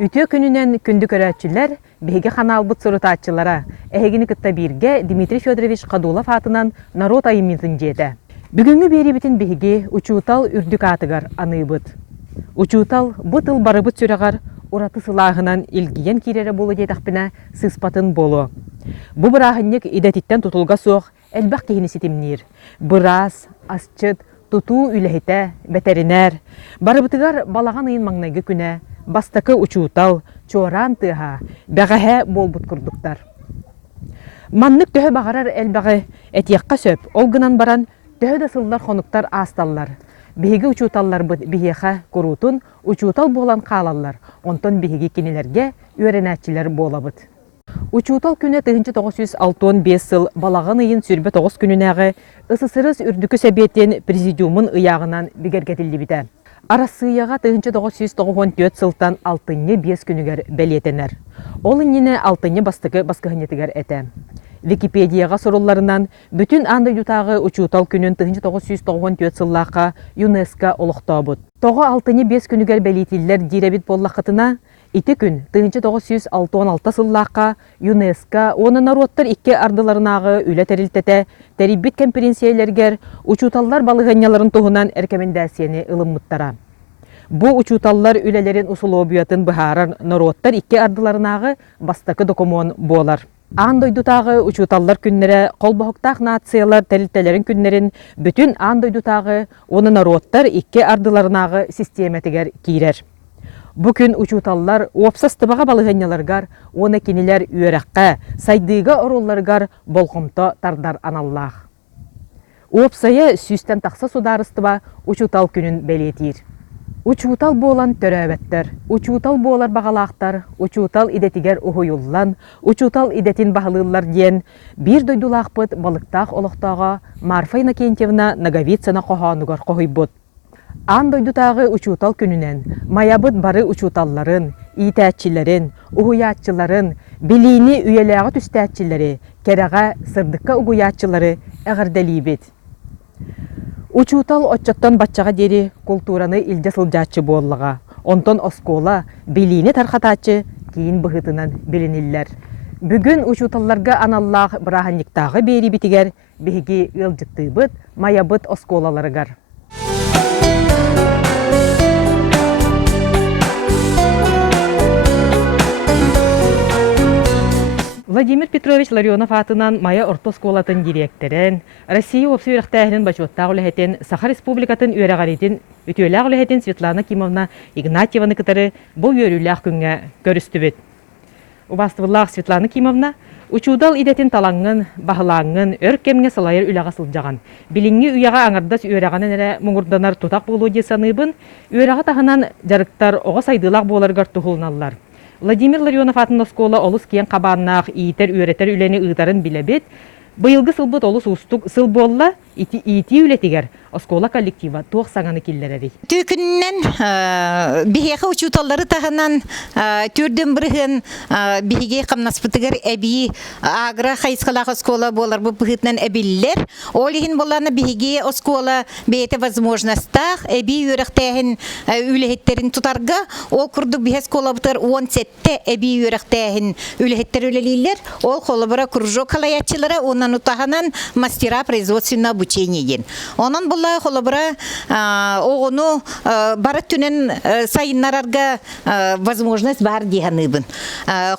Ütüö күнүнен күндү көрәтчілер беге ханалбыт сұрытатчылара әйгіні кітта бірге Дмитрий Федорович Қадулов атынан народ айымызын жеді. Бүгінгі беребетін беге учутал үрдік атығар аныбыт. Учутал бұтыл барыбыт сүрағар ураты сылағынан илгиен керері болу детақпына сыспатын болу. Бұ бірағыннек идетиттен тұтылға соқ әлбақ кейіні сетімнер. Бұрас, асчыт, тұту үләхеті, бәтерінер. Барыбытығар балаған айын маңнайғы күні бастакы учутал, чоран тыға, бәғәһә болбут күрдіктар. Маннык төһө бағарар әлбәғі әтияққа сөп, олғынан баран төһө да сыллар хонуктар асталлар. Беге учуталлар бұд бейеға күрутун учутал болан қалалар, онтон беге кенелерге өренәтчілер болабыд. Учутал күні 1965 сыл балаған ыйын сүрбе 9 күнінәғы ысысырыз үрдікі сәбеттен президиумын ыяғынан бігергетілді біті. Арасыяға 1994 сылтан 6-5 күнігер бәлетенер. Ол инне 6 бастығы басқығынетігер әті. Википедияға сұруларынан бүтін аңды ютағы учутал күнін 1994 сыллаққа ЮНЕСКО олықта бұд. Тоғы 6-5 күнігер бәлетелер диребит боллақытына, ити күн 1966 сыллаққа ЮНЕСКО оны народтар 2 ардыларынағы үлі тәрілтеті тәриббит конференциялергер учуталлар балығаняларын туғынан әркемендәсені ылыммыттара. Бұ учуталлар үлелерін усулобиятын бұхарар народтар 2 ардыларынағы бастақы документ болар. Андойдутағы учуталлар күннері, қолбақықтақ нациялар тәрілтелерін күннерін бүтін андойдутағы оны народтар 2 ардыларынағы системетігер кейрер. Бүкін учуталлар опсастыбаға балығаняларғар, оны кенелер үйераққа, сайдыға оруларғар болғымта тардар аналлақ. Опсая сүйстен тақса сударыстыба учутал күнін бәлетир. Учутал болан төрәбәттер, учутал болар бағалақтар, учутал идетигер ұхойуллан, учутал идетин бағылылар ден, бір дойдулақпыт балықтақ олықтаға Марфа Иннокентьевна Наговицына қоғанығар қойбыт. Андойдутағы учутал күнінен маябыт бары учуталларын, итәтчілерін, ұғыятчыларын, білейні үйелеға түстәтчілері, кереға сырдыққа ұғыятчылары әғірдәлейбет. Учутал отчаттан батчаға дері культураны илде сылжатчы боллыға, онтон оскола білейні тарқатачы кейін бұғытынан білінілер. Бүгін учуталларға аналлақ бірағанниктағы бері бітігер беге ылжытты бұд, маябыт осколаларығар. Владимир Петрович Ларионов атынан Мая ортосколатын директорын, Россия опсы үріқтәғінің бачуаттағы үліхетін Саха Республикатын үйерағаретін үтеләғ үліхетін Светлана Кимовна Игнатьеваны кітары бұл өріләқ күнге көрісті бет. Убастывыллақ Светлана Кимовна учудал идетін талаңын, бағылаңын, өркемге салайыр үліға сылжаған. Біліңгі үйеға аңырдас үйерағанын әрі мұңырданар тұтақ болу де саныбын, үйераға тағынан жарықтар оға сайдылақ боларғар тұғылыналар. Владимир Ларионов атын оскола олыс киен қабаннақ иетер үйретер үлені ұйтарын білебет. Бұйылғы сылбыт олыс ұстық сыл болла ити үлетігер оскола коллектива тоқ саңаны келдерері. Төкіннен бігеға учуталары тағынан түрден бірігін бігеге қамнаспытығыр әбі агра қайысқалақ оскола болар бұл бұғытнан әбілілер. Олығын боланы бігеге оскола бейті возможностақ әбі үйректәғін үлехеттерін тұтарға ол күрді біге оскола бұтыр 10 сетті әбі үйректәғін үлехеттер үлелейлер. Ол қолыбыра кружок қалаятчылары онан ұтағынан мастера производственного обучения ден. Онан бұлла қолыбыра оғыну бары түнен сайынларарға возможность бар дегенібін.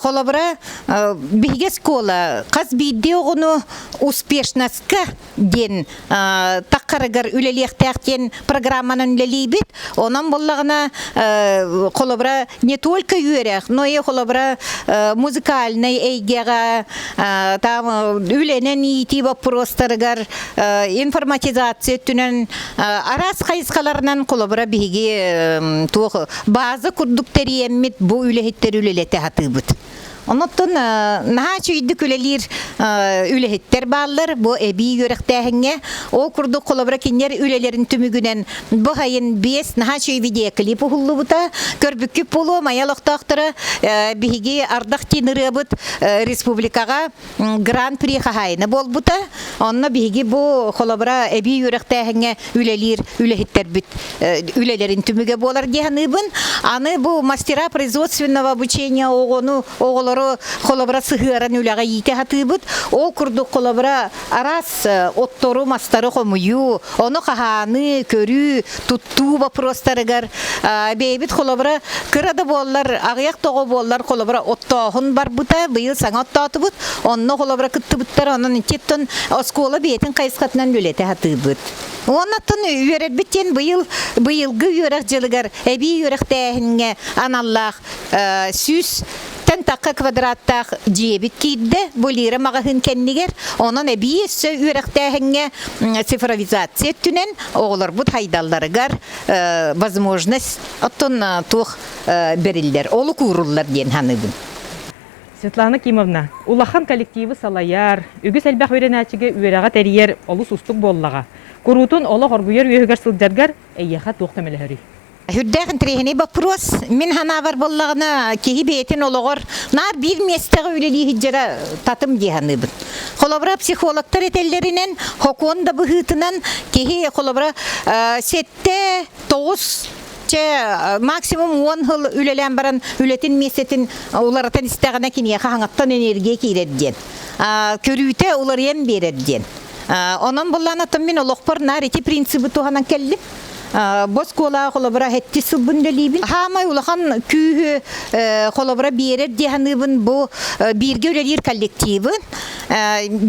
Қолыбыра біге скола қаз бейді оғыну успешнасқа ден таққарығар үлелектәқтен программанын үлелейбет. Онан бұллағына қолыбыра не только үйерек, но и қолыбыра музыкальный әйгеға үленен ити вопростарығар информатизация түнен арас қайысқаларынан қолыбыра біге базы күрдіктері еммет бұл үлехеттер үлелеті хаты бұд. Onottun naha çüydük ülelir ülehitter bağlar bu ebi yörekteğine o kurduk kolabra kinler ülelerin tümügünen bu hayın biyes naha çüy video klipi hullu buta körbüküp bolu mayaloqtaqtara bihigi ardak tinirabıt respublikaga Grand Prix hayına bol buta onna bihigi bu kolabra ebi yörekteğine ülelir ülehitter bit ülelerin tümüge bolar diyanıbın anı bu mastera производственного обучения оголору колобра сыгыран үләгә ите хатыбыт ол курдук колобра арас оттору мастары хомую оны каханы көрү туттуу вопростарыгар бейбит колобра кырада боллар агыяк того боллар колобра оттоохун барбыта быйыл саңа оттоотубут онно колобра кыттыбыттар онун теттон оскола бетин кайыскатынан үлете хатыбыт оннаттан үйөрөбүттен быйылгы үйөрөк жылыгар эби үйөрөктээхинге аналлах сүз тентакка квадраттах жебит кийде болира магахын кеннигер онон эбиэссө үйөрөктээхинге цифровизация түнен оголор бут хайдалларыгар возможность оттон тух берилдер олу куруллар диен ханыбын. Светлана Кимовна, улахан коллективы салаяр, үгіс әлбәқ өренәчіге үйераға тәрiyер олыс ұстық боллаға. Курутун олы хорбуер үйегер сылджаргар әйеға тоқтамелі хөрі. Хүрдәгін тірехіне вопрос, мен ханавар боллағына кеги бейтін олығыр, нар бір местегі үлелі хиджара татым дейханыбын. Холобра психологтар етелерінен, хокуын да бұхытынан, кеги холобра сетте 9 максимум 10 жыл үлелен баран үлетін месетін олардан істеғана кенеге хаңаттан энергия кейредден. Көрүйте олар ем бередден. Онын болланы тыммен олықпар нар еті принципі туғанан келді. Бос кола холобра хетти суббунделибин хамай улахан күйі холобра берер деханыбын бу бирге үлелер коллективын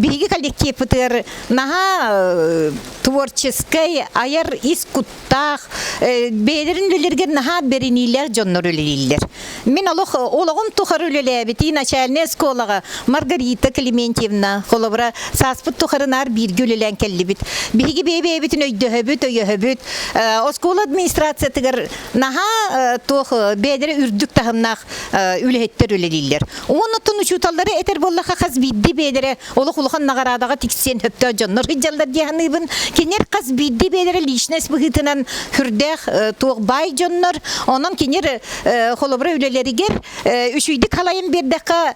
биги коллектив бутыр наха творческий аяр искуттах берерин үлелерге наха беринилер жоннор үлелилер мен ологун тухар үлелебити начальная школага Маргарита Клементьевна холобра саспыт тухарынар бирге үлелен келлибит биги бебебитин өйдөһөбүт Оскол администрация тигер наха тох бедере үрдүк тахымнах үлехеттер үлелилер. Онутун учуталлары этер боллаха хаз бидди бедере олух улухан нагарадага тиксен хөптө жоннор хыжалдар дияханыбын кенер хаз бидди бедере личность быгытынан хүрдэх тох бай жоннор онон кенер холобра үлелеригер үшүйдүк халайын бердека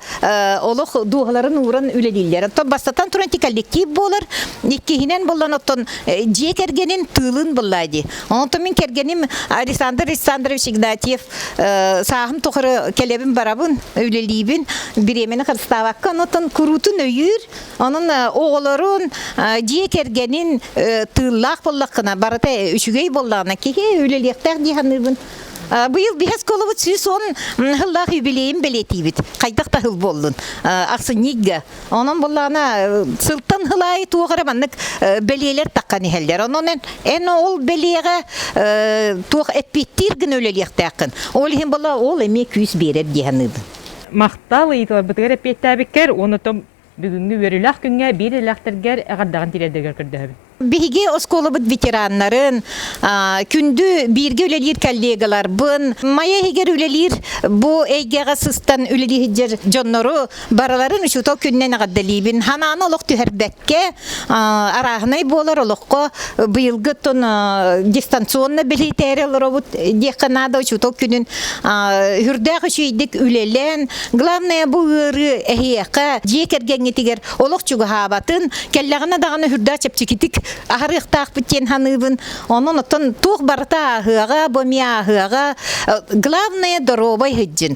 олух дугаларын уран үлелилер. То бастатан туранти коллектив болар иккихинен боллан оттон жекергенин тылын боллайды. Онто мен кергеним Александр Александрович Игнатьев сахым тохыры келебин барабын үлелибин биремени кырставакка онотон курутун өйүр онун оголорун жие кергенин тыллак боллакына барата үшүгөй боллагына кеге үлелектер диханыбын Быйыл бихес коловут сүз он хыллах юбилейим белетибит. Кайдак та хыл болдун. Аксынигга. Онон боллана сылтан хылай туғараманнык белелер таккан ихелдер. Онон эн ол белеге туғ эппеттир гын өлелектакын. Ол хин болла ол эме күйс берер диханыбын. Мақтал ыйтылар бытыгар эппеттәбиккер, онотом бүгүнгү өрүлах күнгө бир электергер агардаган тилердегер көрдөбүн. Биги осколобыт ветераннарын күндү бирге үлелир коллегалар бын мая эгер үлелир бу эйгега сыстан үлелир жоннору бараларын учуто күннен агаддалибин хананы олок түһәрбәкке арахнай болар олокко быйылгы тон дистанционно билетерел робот деканада учуто күнүн хүрдәк үчүйдик үлелен главное бу ыры эхияка жекергеңитигер олок чугабатын келлагына даганы хүрдәк чепчикитик ахарыктак биттен ханыбын онун оттон тух барта ахыга бомия ахыга главное доробай хеджин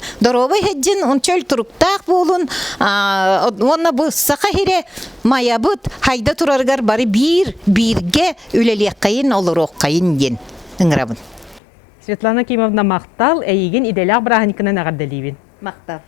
он чөл туруктак болун онна бу сакахире маябыт хайда тураргар бары бирге үлелек кайын олорок кайын ден ыңрабын. Светлана Кимовна мактал эйген иделак браханикынан агардалибин. Мактал.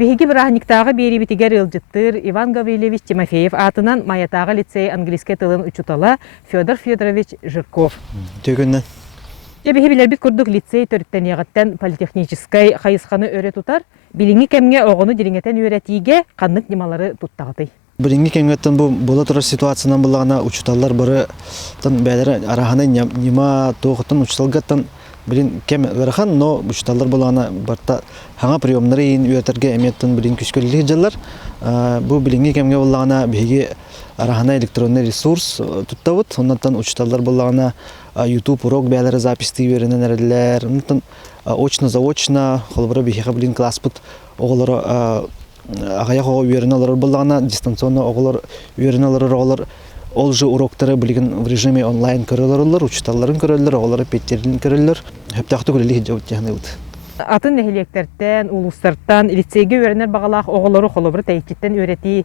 Биһиги бирахниктагы берибитигер ылжыттыр Иван Гаврилевич Тимофеев атынан Маятагы лицей английский тылын учутала Федор Федорович Жирков. Төгүннен. Биһи билербит курдук лицей төрүттенегаттан политехнической хайысханы өрө тутар, билиңи кемге огону дириңетен үйрәтиге каннык нималары туттагытай. Биринги кемгеттен бу бола турар ситуациядан булагана учуталлар бары тан бәләре араханы нима тоғыттан учуталгаттан билин кем верхан, но учуталлар булагана барта хаңа приемнары ин үйрәтергә эметтен билин күскөллек җаллар. Бу билинги кемге булагана биги арахана электронный ресурс туттабыт. Оннан учуталлар булагана YouTube урок бәләре записти беренен әрәләр. Оннан очно-заочно холбара биһига билин класспыт оголары агаяк ого үйрәнәләр булгана, дистанционно оголар үйрәнәләр оголар ол же уроктары билген в режиме онлайн көрәләр, учталларын көрәләр, оголары петтерин көрәләр. Хәптәхтә күлелек җавап тәһне ут. Атын нәһилектердән, улустардан лицейге үйрәнер багалах оголары холобры тәйчиттен үйрәти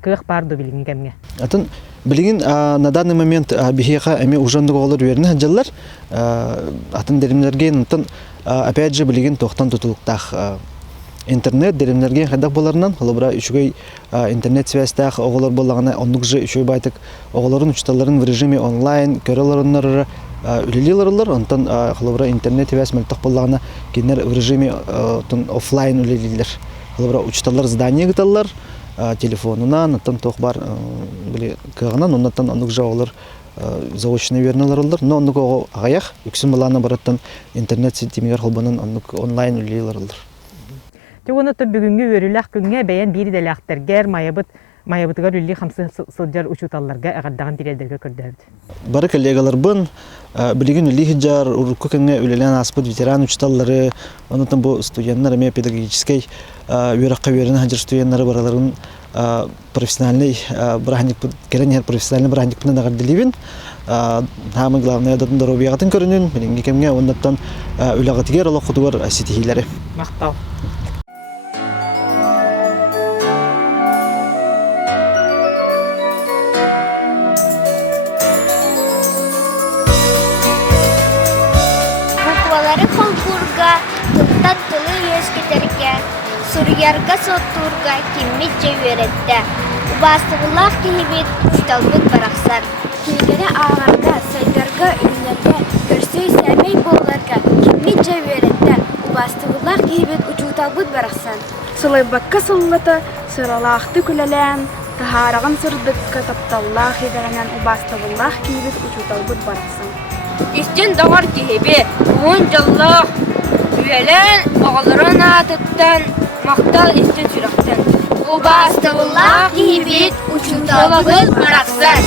кык барды билиңи кемге. Атын билген на данный момент биһига эми ужандык оголар үйрәнә җаллар. Атын деримләргә антын опять же билген тохтан тутулуктах интернет деремлерге хадак боларынан холобра үчүгөй интернет связьтах оголор боллагана оннук же үчөй байтык оголорун учталарын в режиме онлайн көрөлөрүнөр үлелилерлер онтон холобра интернет связь мөлтөк боллагана кинер в режиме офлайн үлелилер холобра учталар здание гыталлар телефонунан онтон тох бар били кыгынан оннан оннук же оголор заочный вернелерлер но оннук аяк үксүн баланы бараттан интернет сетимигер холбанын оннук онлайн үлелилерлер. Төгөнөтө бүгүнгү өрүләк күнгә бәян бири дәләхтәргәр майабытыгар үлли хамсы сылҗар учуталларга агардаган тирәдәргә көрдәрд. Бары коллегалар бун билеген үлли хиҗар урукка көнгә үлелән аспыт ветеран учуталлары, оннан бу студентлар эме педагогический үрәккә верен хаҗыр студентлары бараларын профессиональный брахник керен профессиональный брахник белән агардылыбын. Самое главное датын дорогатын көрүнүн, билеген кемгә оннан үләгәтигә алак хутугар ситихиләре. Мактау. Тыттан тылы ескетерге, сурьярга соттурга киммитче үйретті. Убастығылақ кейбет ұшталбыт барақсар. Келгені ағарга, сайдарга, үйнерге, көрсей сәмей болларга киммитче үйретті. Убастығылақ кейбет ұчуталбыт барақсан. Сылайбакка сыллата, сыралақты күлелән, тахарағын сырдыққа тапталлақ едерінен убастығылақ кейбет ұчуталбыт барақсан. Истен дағар кейбе, оғын жаллақ, үйелен оғалырын атыттан, мақтал истен сүрақтан. Убастығылақ кейбет ұчуталбыт барақсан.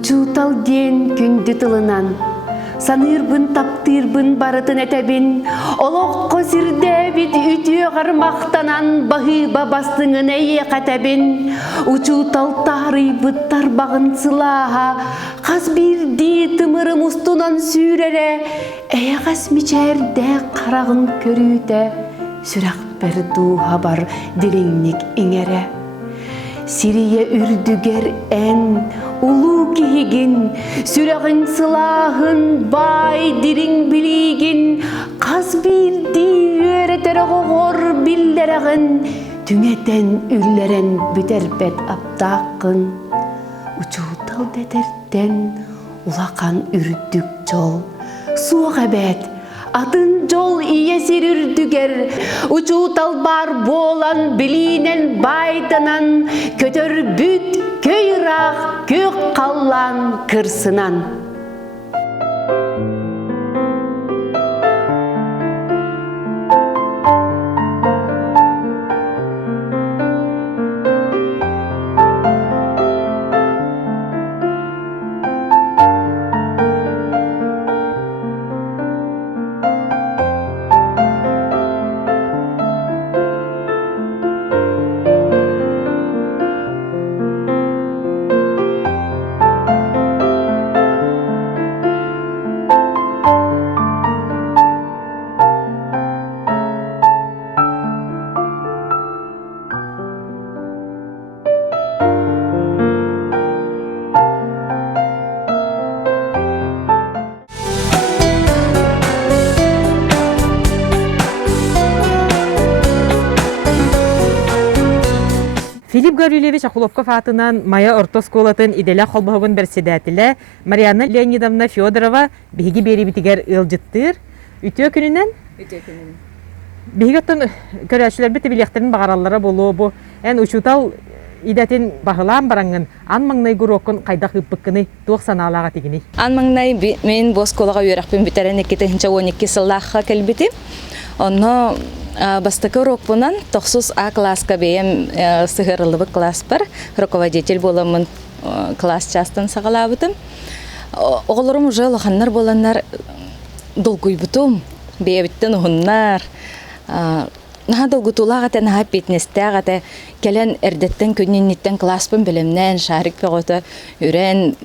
Учутал ден күнді тылынан, санырбын таптырбын барытын әтәбін, олоққо сирдәбіт үтіе қармақтанан бағы бабастыңын әйе қатәбін, учутал тарыбыттар бағын сылаға, қаз бірді тымырым ұстынан сүйрере, әйе қас мечәрді қарағын көрүйді, сүрақ бір дуға бар діліңнік еңере. Сирие үрдігер ән, улу кегін, сүрағын сылағын, бай дирин білігін, қаз бірді өретер ғоғыр білдерағын, түңетен үрлерен бүтербет аптақын. Учутал дәдерден улақан үрдік жол, суық әбет, атын жол иесір үрдігер, учутал бар болан білінен байтынан, көтір бүт көйрақ көк қаллан кырсынан. Филипп Гаврилевич Ахуловков атынан Мая Ортосколатын иделя холбоһобун председателе Марьяна Леонидовна Федорова биһиги берибитигер ылжыттыр. Үтө күнүнен? Үтө күнүнен. Биһигеттен көрәчләр бите билехтерин багараллары болуу бу. Эн учутал идәтин баһылан бараңын анмаңнай гурокун кайдак ыппыккыны туох санаалага тигини. Анмаңнай мен босколага үйрәкпен битерен 2-12 сыллахка келбити. Онно бастакы урокпунан 9 А класска бейем сыгырылыбы класс бар. Руководитель боламын класс частын сагалабытым. Оғылырым уже лоханнар боланнар долгуйбутум. Бейбиттен ухуннар. Наха долгутулағата, наха петнестағата келен эрдеттен күнненнеттен класспын білімнен шарик пеғота үрен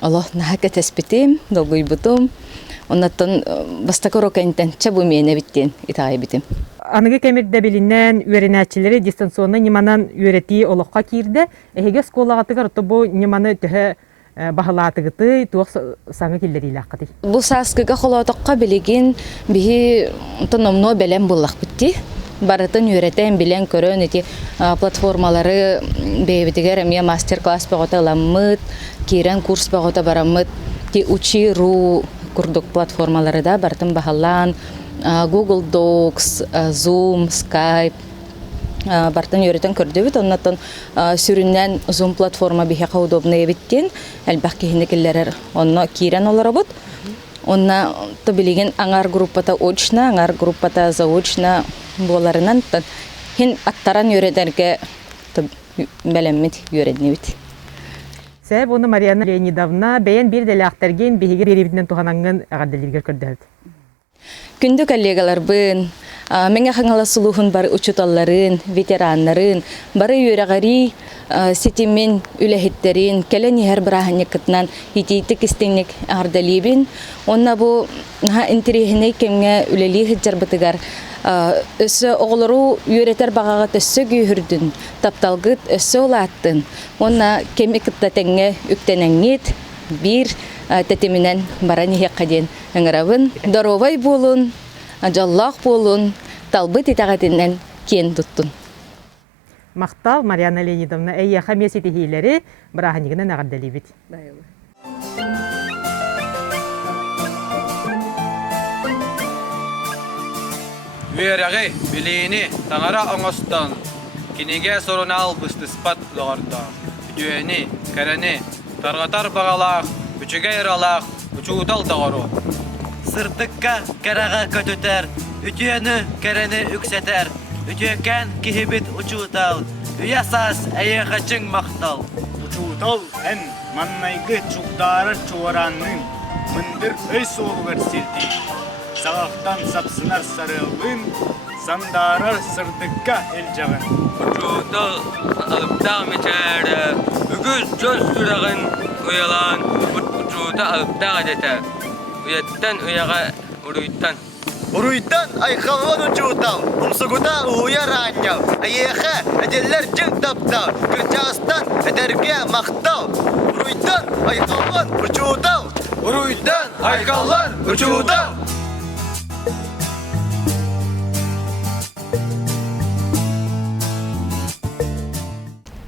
олох наха кәтеспетим, долгуйбутум. Оннаттан бастакы уроккайнтен чабу мейне биттен итағай битим. Анығы кәмірді білінен үйренәтчілері дистанционны неманан үйрети олыққа кирді. Әйге сколағатығар бұ неманы түхі бағылатығыты туық саңы келдері илаққыды. Бұл саскыға қолатыққа білеген бігі тономно бәлем болақ бітті. Барытын үйретен білен көрін еті платформалары бейбітігер әмия мастер-класс бағыта ламмыд, кейрен курс бағыта барамыд, ки учи.ру күрдік платформалары да барытын бағалан, Google Docs, Zoom, Skype бартын үйретен көрдебіт. Оннаттан сүріннен Zoom платформа бейхеқа удобны ебіттен, әлбәқ кейінекелер онна кейрен олары бұд. Онна білеген аңар группата очна, аңар группата заочна боларынан хен аттаран үйретерге бәлеммет үйретіне біт. Сәб оны Марьяна Леонидовна бәйен бір дәлі ақтарген бейгер беребітінен туғанаңын ағаддалергер көрдәбіт. Күнді коллегалар бін, мәңе қаңала сұлуғын бар учуталларын, ветеранларын, бары үйрағари сетімен үләхеттерін, кәлен ехер бірағын екітінен етейтік істенік ардалебін. Онна бұл интерегіне кемге үләлі хеджарбытығар өсі оғылыру үйретер бағаға төссі күйірдің, тапталғыт өсі олаттың. Онна кеме кіттатәңе үктенәңет бір тәтемінен баран ехек қаден әңірабын. Доровай болын, жаллақ болын, талбыт етағатыннан кен тұттын. Мақтал Марьяна Леонидовна әйе қамес етехейлері бірағынегінен ағаддали бет. Үйерәғи, білейіні, таңара оңыстан, кенеге сорынал бұстыспат лағарда. Үйені, кәрені, тарғатар бағалақ, үчіге ералақ, үчуутал тағару. Сыртыққа кәраға көтітер, үтүйені кәрені үксетер, үтүйеккен кихибит үчуутал, үйасас әйеғачың мақтал. Тол ән маннайгы чуғдары чуаранның мындыр өй соғығыр серді. Сағақтан сапсынар сарылын, сандарар сырдыққа әл жағын. Учутал алыптақ мечәрі, үгіз жөз сүрағын ұялан, учута алыптақ әдеті. Уяттан ұяға ұруйттан. Уруйдан айқалған учутал, ұмсығыда ұя раннял. Айеға әделер жың таптал, кірчағыстан әдерге мақтал. Уруйдан айқалған учутал, уруйдан айқалған учутал.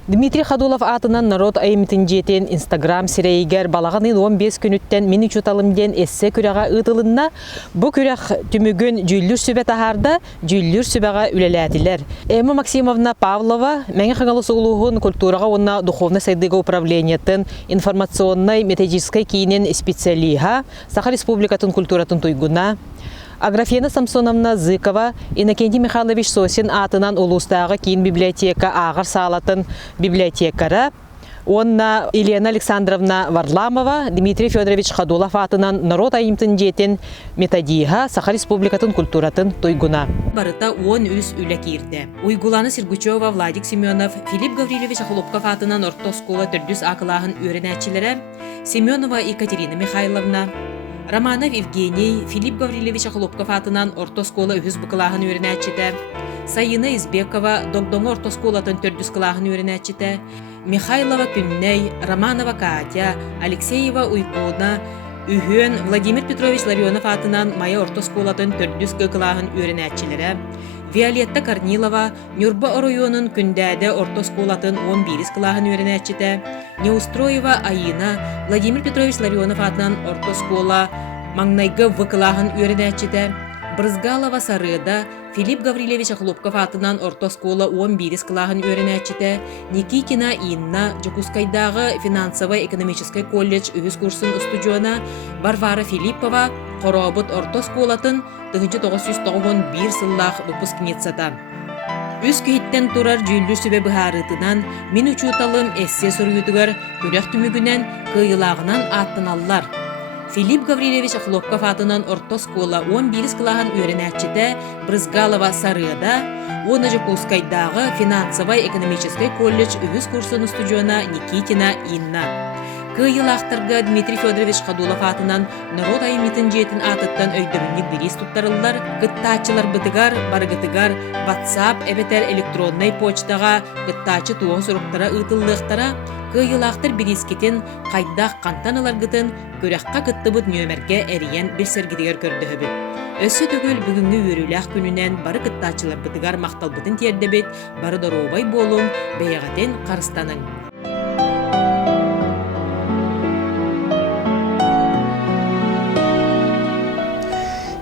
Дмитрий Ходулов атынан народ айымытын жетін Инстаграм сирейгер балағаны 15 күніттен мені чуталымден эссе күрәға ұтылынна бұ күрәқ түмігін жүллүр сүбе тахарда жүллүр сүбеға үлеләділер. Эмма Максимовна Павлова мәңі қаңалы соғылуғын культураға онна духовны сайдыға управлениятын информационной методической кейінен специалиха Саха Республикатын культуратын туйгуна. Аграфена Самсоновна Зыкова, Иннокентий Михайлович Сосин атынан улустағы кейін библиотека ағыр салатын библиотекара, онна Елена Александровна Варламова, Дмитрий Федорович Ходулов атынан народ айымтын жетін методиха Саха Республикатын культуратын тойгуна. Барыта 10 үс үлі кирді. Уйгуланы Сергучева, Владик Семенов, Филипп Гаврилевич Хлопков атынан ортоскола түрдүс ақылағын өрінәтчілері, Семенова Екатерина Михайловна, Романов Евгений, Филипп Гаврилевич Хлопков атынан ортоскола үхіз бұқылағын өрінәтчіті, Сайына Избекова, Догдоңы ортосколатын түрдүс қылағын өрінәтчіті, Михайлова Күнней, Романова Катя, Алексеева Уйкона, Үхен Владимир Петрович Ларионов атынан Майя ортосколатын түрдүс қылағын өрінәтчілері, Виолетта Корнилова, Нюрба районын күндәді ортосколатын 11 қылағын өрінәтчіті, Неустроева Аина, Владимир Петрович Ларионов атынан ортоскола Маңнайгы вықылағын өрінәтчіті, Брызгалова Сарыда, Филипп Гаврилевич Хлопков атынан ортоскола 11 қылағын өрінәтчіті, Никитина Инна, Жакускайдағы финансово-экономический колледж үхіз курсын студиона, Варвара Филиппова, Қоробыт ортосколатын 1991 сыллақ выпускницата. Үз кейттен турар жүллүр сүбе бұхарытынан мен учуталым эссе сұрғытығар көрек түмігінен кыйылағынан аттыналлар. Филипп Гаврилевич Хлопков атынан ортоскола 11 қылағын өрінәтчіті Брызгалова Сарыда, оны Жакускайдағы финансово-экономический колледж үгіз курсын студиона Никитина Инна. Кыйылақтырға Дмитрий Федорович Ходулов атынан народ айыметін жетін атыттан өйдіріннік берес тұттарылар, кыттачылар бытыгар, барғытыгар, WhatsApp, әбетер электронной почтаға, кыттачы туон сұрықтара ұтыллықтара, кыйылақтыр берескетін қайдақ қантанылар гытын, көрекқа кыттыбыт нөмерге әріен бір сәргідігер көрді хөбіт. Өссі түгіл бүгінгі өріләқ күнінен бары кыттачылар бытыгар мақталбытын тердебет, бары доробай болуң, бәйіғатен қарыстаның.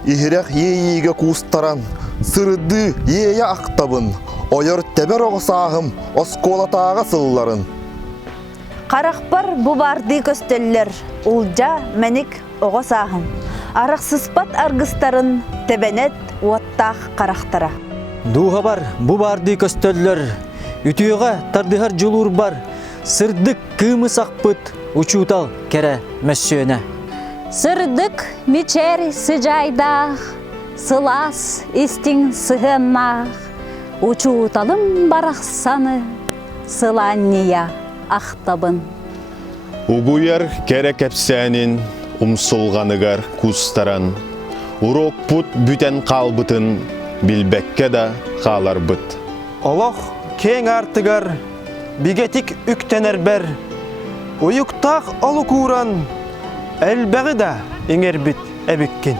Ихирек ейіге кустаран, сырыды ейе ақтабын, ойыр тебер оғысағым, осколатаға сылларын. Қарақпар бұ барды көстеллер, ұлжа мәнік оғысағым. Арақсыспат арғыстарын, тебенет уаттақ қарақтара. Дуға бар, бұ барды көстеллер, үтіуға тардығар жылур бар, сырдық кымыс ақпыт, учутал кәрі мәссөне. Сырдык мечер сыжайдах, сылас истин сыгыннах, учуталым барақсаны, сыланния ақтабын. Угуяр керек әпсәнін, умсылғаныгар кустаран, уроппут бүтен қалбытын, билбәкке да қалар бұт. Олық кең артыгар, бігетік үктенер бәр, ойықтақ олы куран, әлбәғі да еңер біт әбіккен.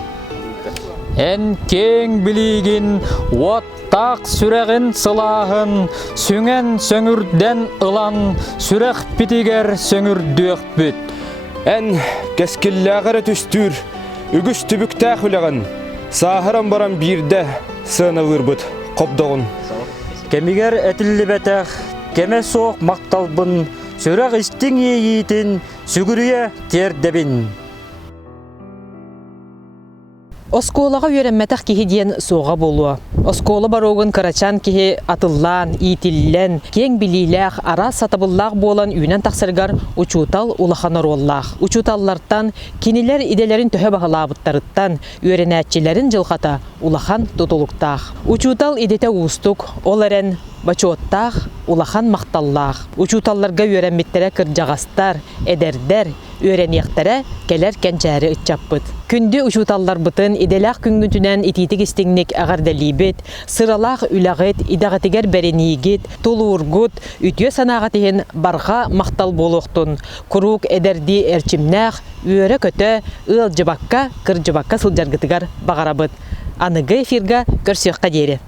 Ән кең білігін, оттақ сүрәғін сылағын, сүңен сөңірден ылан, сүрәқ бітігер сөңірдөк бүт. Ән кәскілләғірі түстүр, үгіс түбіктәқ үліғін, сағыран баран бірді сынығыр бұт, қопдығын. Кемігер әтілі бәтәқ, кеме соқ мақталбын, сүрәқ істің ейетін, сүгіріе тердебін. Осколаға үйренметақ кихи диен соға болуы. Оскола баруғын карачан кихи атыллан, итиллен, кең билилях, ара сатабыллақ болан үйнен тақсыргар учутал улаханар оллақ. Учуталлардан кинилер иделерин төһө бағалабыттарыттан үйренәтчілерін жылқата улахан тутулуқтақ. Учутал идете уыстук, ол әрен бачуоттақ, улахан мақталлақ. Учуталларға үйренметтері кыржағастар, эдердер, үйренияқтары келер кәнчәрі үтчаппыт. Күнді учуталлар бұтын иделақ күнгүнтінен ититік істіңнік ағардалибет, сыралақ үлағет, идағатигер бәренігет, толуыргут, үтіе санағатығын барға мақтал болуқтын. Құрук эдерді әрчімнәқ, үйері көті, ыл жыбаққа, кыр жыбаққа сылжаргытыгар бағарабыт. Анығы эфирға көрсеққа дері.